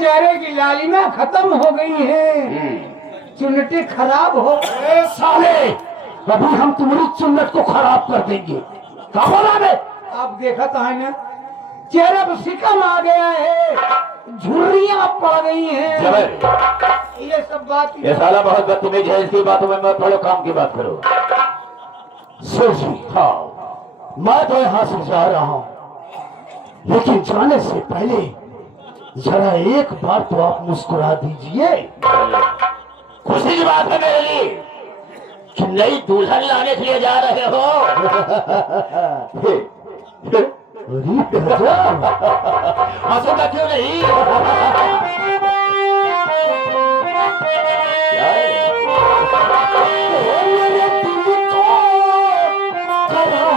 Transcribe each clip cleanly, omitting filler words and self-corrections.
चेहरे की लालिमा खत्म हो गई है, चुन्नटें खराब हो गए। साले अभी हम तुम्हारी चुन्नट को खराब कर देंगे। क्या बोला बे? आप देखा तो है ना, चेहरे पर सिकम आ गया है, झुर्रियां पड़ गई हैं। जबर ये सब बात ये साला बहुत बदतमीज है। इसकी बातों में मत पड़ो, काम की बात करो। सोची हाँ, मैं तो यहाँ से जा रहा हूँ, लेकिन जाने से पहले जरा एक बार तो आप मुस्कुरा दीजिए। खुशी की बात है मेरे लिए कि नई दुल्हन लाने के लिए जा रहे हो। अरे गजब, हंसोगा क्यों नहीं? क्या है? ओ मेरे दिल को करार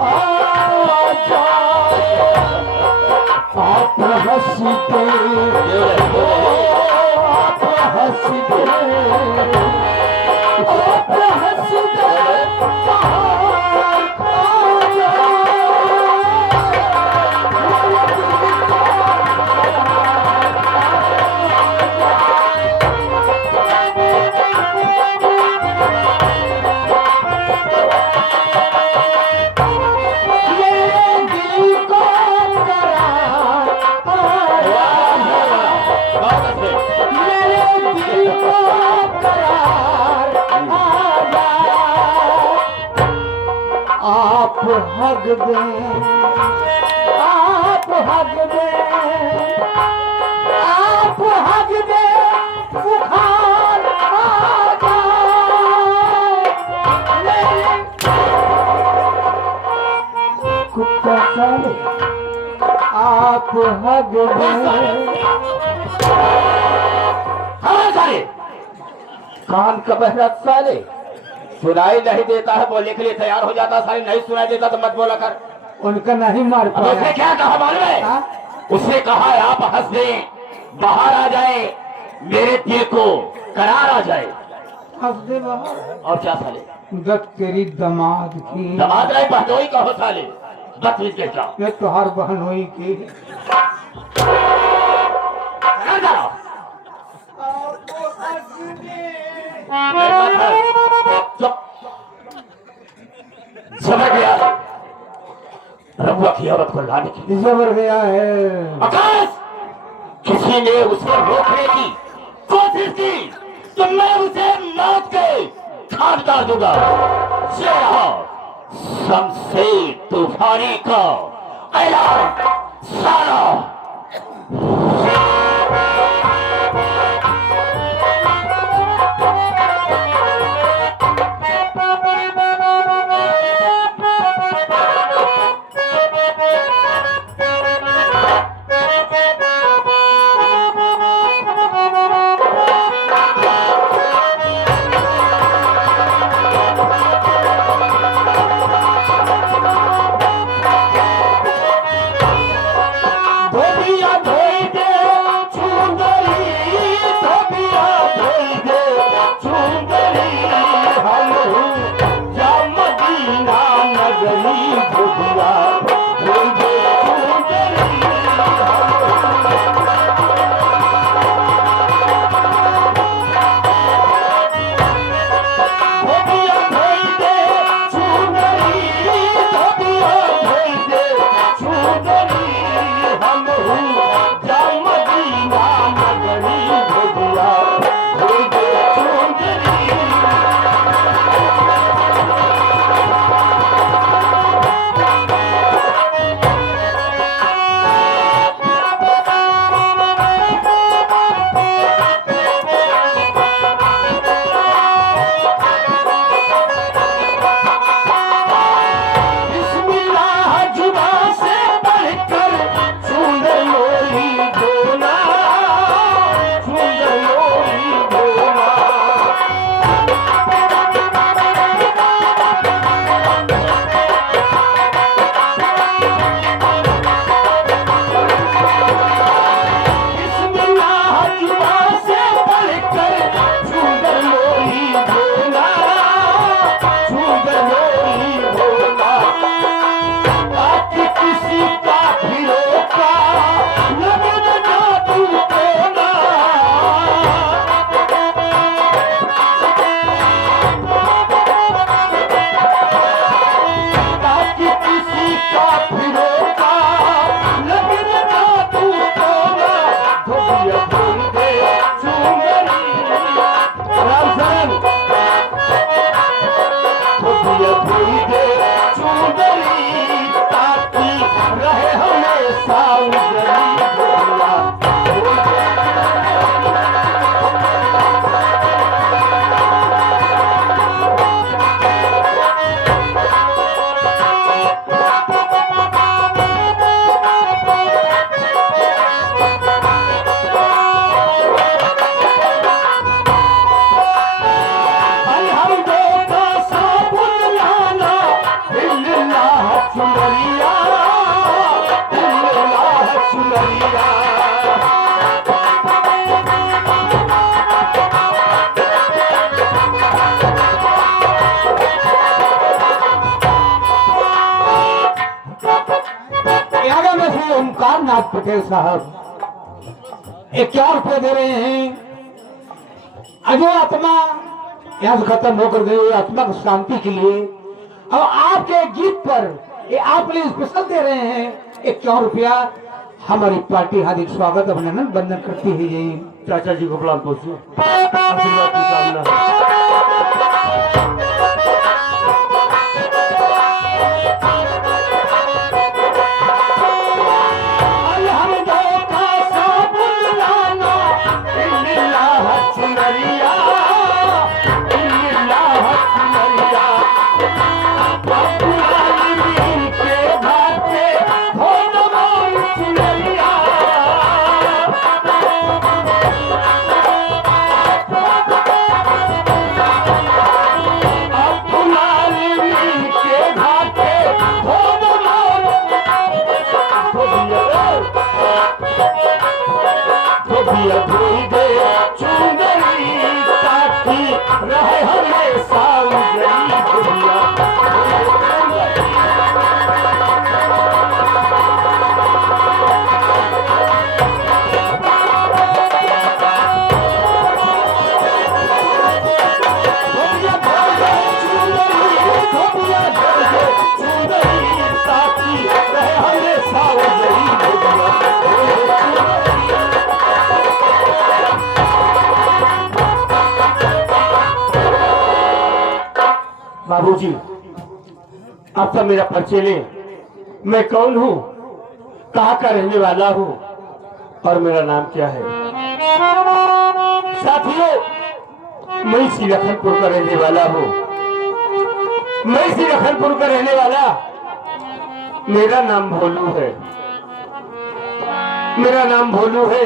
आ जा। आप हग दे, आप हग दे, आप हग दे, बुखार आ जाए। कुत्ता साले आप हग दे। हाँ साले, कान का बहरा साले, सुनाई नहीं देता है बोलने के लिए तैयार हो जाता, सारी नहीं सुनाई देता तो मत बोला कर। उनका नहीं मार पाया। उसने क्या कहा मालूम है? उसने कहा आप हंस दें, बाहर आ जाए, मेरे दिल को करार आ जाए। हंस दे बाहर। और क्या साले? दत्त तेरी दमाद की। दमाद नहीं, बहनोई कहो साले, बदतमीज के क्या? ये तुहार बहनोई की। समझ गया, रघुआ की औरत को लाने के लिए जबर गया है। आकाश, किसी ने उसे रोकने की कोशिश की तो मैं उसे मौत के घाट डाल दूंगा। शमशेर तूफानी का ऐलान सारा। पटेल साहब 51 रुपये दे रहे हैं। जो आत्मा यहाँ से खत्म होकर गई, आत्मा की शांति के लिए और आपके गीत पर ये आप लिए स्पेशल दे रहे हैं 51 रुपया। हमारी पार्टी हार्दिक स्वागत अभिनंदन वंदन करती है। यही चाचा जी को प्रणाम पहुंचे, आशीर्वाद की कामना। बाबूजी, आप सब मेरा परिचय लें। मैं कौन हूँ, कहाँ का रहने वाला हूँ और मेरा नाम क्या है। साथियों, मैं श्री लखनपुर का रहने वाला हूँ। मैं श्री लखनपुर का रहने वाला, मेरा नाम भोलू है। मेरा नाम भोलू है।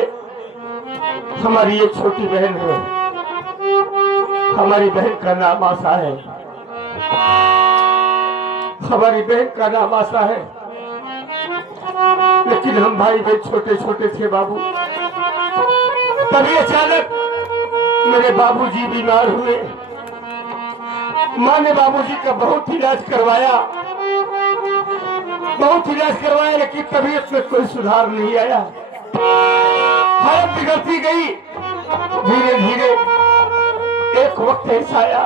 हमारी एक छोटी बहन है। हमारी बहन का नाम आशा है। हमारी बहन का नाम आशा है। लेकिन हम भाई बहन छोटे छोटे थे बाबू। तभी अचानक मेरे बाबूजी बीमार हुए। माँ ने बाबूजी का बहुत इलाज करवाया, लेकिन तबीयत में कोई सुधार नहीं आया। हालत बिगड़ती गई। धीरे धीरे एक वक्त ऐसा आया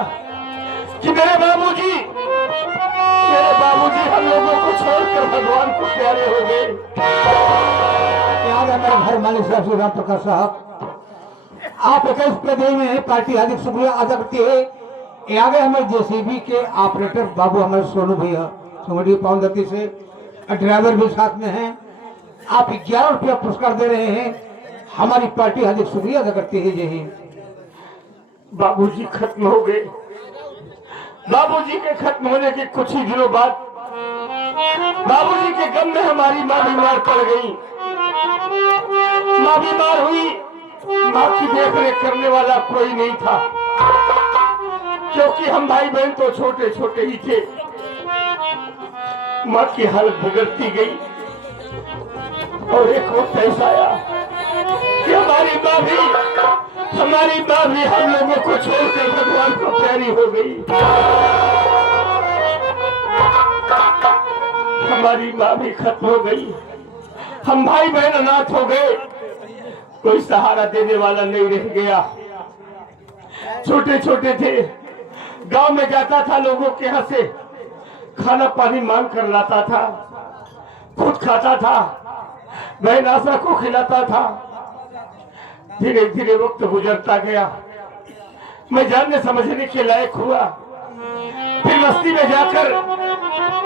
कि मेरे बाबूजी हम लोगों को छोड़कर भगवान को प्यारे हो गए। याद है मेरे घर मालिक साहब श्री राम प्रकाश साहब, आप 21 प्रदेश में पार्टी हार्दिक शुक्रिया अदा करती है। ये आगे हमारे जेसीबी के ऑपरेटर बाबू हमारे सोनू भैया सोमडी पाउंदती से, ड्राइवर भी साथ में हैं। आप 11 रुपया पुरस्कार दे रहे हैं। हमारी पार्टी हार्दिक शुक्रिया अदा करती है। जय हिंद। बाबूजी खत्म हो गए। बाबूजी के खत्म होने के कुछ ही दिनों बाद बाबूजी के गम में हमारी माँ बीमार पड़ गई। माँ बीमार हुई। माँ की देखरेख करने वाला कोई नहीं था, क्योंकि हम भाई बहन तो छोटे छोटे ही थे। माँ की हालत बिगड़ती गई और एक वक्त ऐसा आया कि हमारी माँ भी हम लोगों को छोड़कर भगवान को प्यारी हो गई। हमारी माँ भी खत्म हो गई। हम भाई बहन अनाथ हो गए। कोई सहारा देने वाला नहीं रह गया। छोटे छोटे थे। गांव में जाता था, लोगों के यहाँ से खाना पानी मांग कर लाता था, खुद खाता था, बहन आशा को खिलाता था। धीरे धीरे वक्त गुजरता गया। मैं जानने समझने के लायक हुआ। फिर बस्ती में जाकर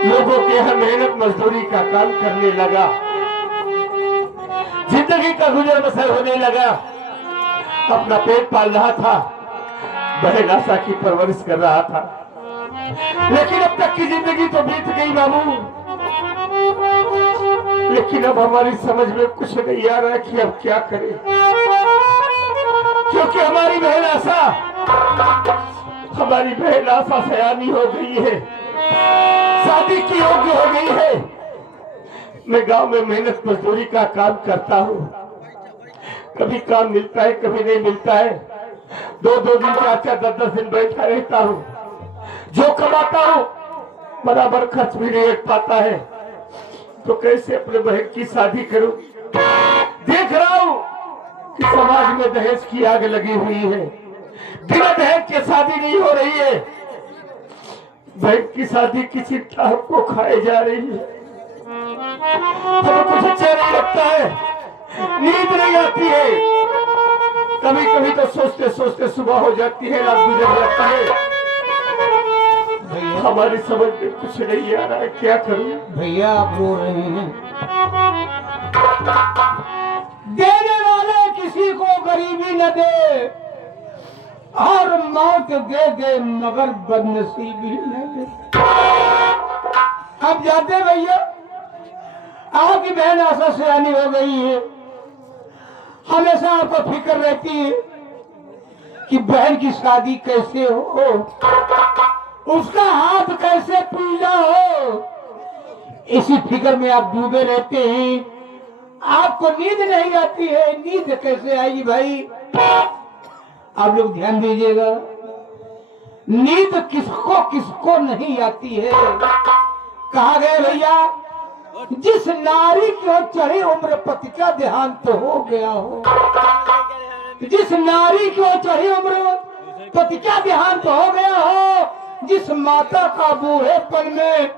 लोगों के यहाँ मेहनत मजदूरी का काम करने लगा। जिंदगी का गुजर बसर होने लगा। अपना पेट पाल रहा था, बहन आशा की परवरिश कर रहा था। लेकिन अब तक की जिंदगी तो बीत गई बाबू। लेकिन अब हमारी समझ में कुछ नहीं आ रहा है कि अब क्या करें, क्योंकि हमारी बहन आशा सयानी हो गई है, शादी की योग्य हो गई है। मैं गांव में मेहनत मजदूरी का काम करता हूँ। कभी काम मिलता है, कभी नहीं मिलता है। 2-2 दिन, 4-4, 10-10 दिन बैठा रहता हूँ। जो कमाता हूँ बराबर खर्च भी नहीं रख पाता है। तो कैसे अपने बहन की शादी करूं? देख रहा हूं कि समाज में दहेज की आग लगी हुई है। बिना दहेज के शादी नहीं हो रही है। बहन की शादी किसी टाप को खाए जा रही है। हमें कुछ अच्छा नहीं लगता है, नींद नहीं आती है। कभी कभी तो सोचते सोचते सुबह हो जाती है, रात गुजर जाती है। हमारी समझ में कुछ नहीं आ रहा है, क्या करूं? भैया आप रो रहे हैं। देने वाले किसी को गरीबी न दे और मौत दे दे मगर बदनसीबी न दे। आप जानते भैया, आपकी बहन आशा सयानी हो गई है। हमेशा आपको फिक्र रहती है कि बहन की शादी कैसे हो, उसका हाथ कैसे पीला हो। इसी फिक्र में आप डूबे रहते हैं। आपको नींद नहीं आती है। नींद कैसे आएगी भाई? आप लोग ध्यान दीजिएगा, नींद किसको किसको नहीं आती है। कहा गए भैया, जिस नारी की ओर चढ़ी उम्र पति का देहांत तो हो गया हो। जिस नारी की ओर चढ़ी उम्र पति का देहांत तो हो गया हो। जिस माता का बूढ़ेपन में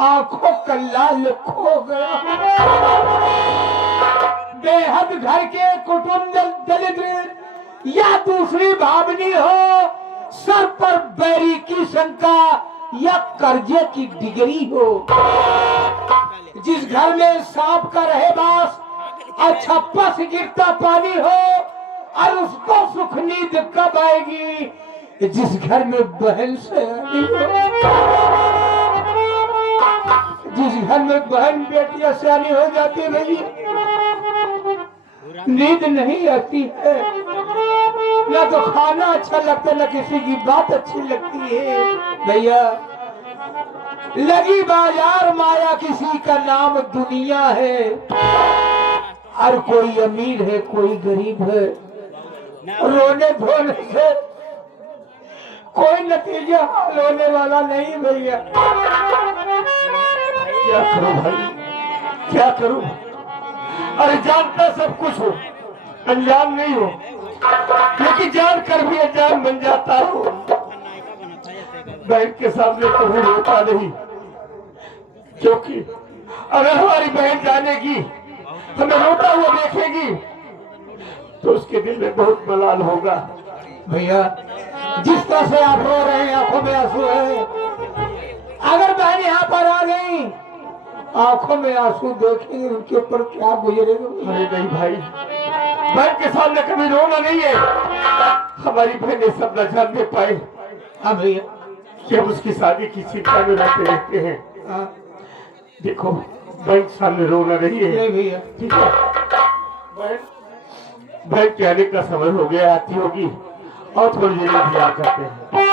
आंखों का लाल खो गया हो। बेहद घर के कुटुंब दलित या दूसरी भावनी हो, सर पर बैरी की शंका या कर्जे की डिग्री हो। जिस घर में सांप का रहे बास और छप्पा से गिरता पानी हो और उसको सुख नींद कब आएगी? जिस घर में बहन से जिस घर में बहन बेटियां सयानी हो जाती रही, नींद नहीं आती है। ना तो खाना अच्छा लगता, ना किसी की बात अच्छी लगती है। भैया, लगी बाजार माया किसी का नाम दुनिया है। और कोई अमीर है, कोई गरीब है। रोने धोने से कोई नतीजा हाल होने वाला नहीं भैया। क्या करूं भाई, क्या करूं? अरे जानता सब कुछ हो, अनजान नहीं हो, लेकिन जान कर भी अनजान बन जाता हो। बहन के सामने तो वो रोता नहीं, क्योंकि अगर हमारी बहन जानेगी, हमें रोता हुआ देखेगी, तो उसके दिल में बहुत मलाल होगा। भैया, जिस तरह से आप रो रहे हैं, आंखों में आंसू है। अगर बहन यहाँ पर आ गई, आंखों में आंसू देखेंगे, उनके ऊपर क्या गुजरेगा? अरे नहीं भाई, बहन के सामने कभी रोना नहीं है। हमारी बहन सब न जानने पाए। हाँ भैया, कि हम उसकी शादी की चिंता में रहते हैं। हाँ। देखो, बहन सामने रोना नहीं है। नहीं भैया, ठीक है, बहन के आने का समय हो गया, आती होगी और थोड़ी देर इंतजार करते हैं।